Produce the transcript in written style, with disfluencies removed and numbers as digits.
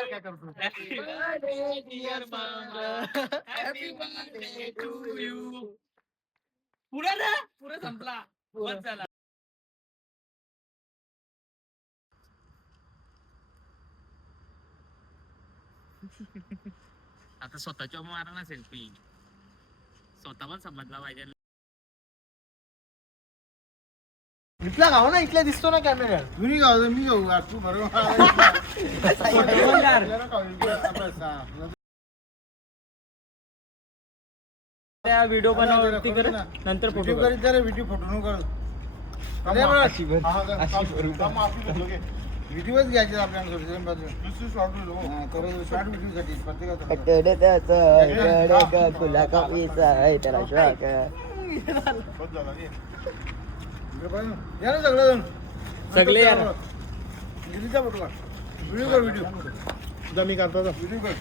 काय करतो happy birthday dear मामा हॅपी बर्थडे टू यू. पुरा ना पुरा संपला बस झाला. आता स्वतःच्या मारा ना सेल्फी स्वतः पण समजला पाहिजे. इथला गाव ना इथला दिसतो ना कॅमेऱ्यात. मी गाव मी जाऊ तू बरोबर. व्हिडिओ बनवती कर नंतर फोटो करीत जरा व्हिडिओ फोटो नको व्हिडिओच घ्यायचे आपल्याला शॉर्ट व्हिडिओ साठी सगळे यार व्हिडिओ कर व्हिडिओ मी करतो व्हिडिओ कर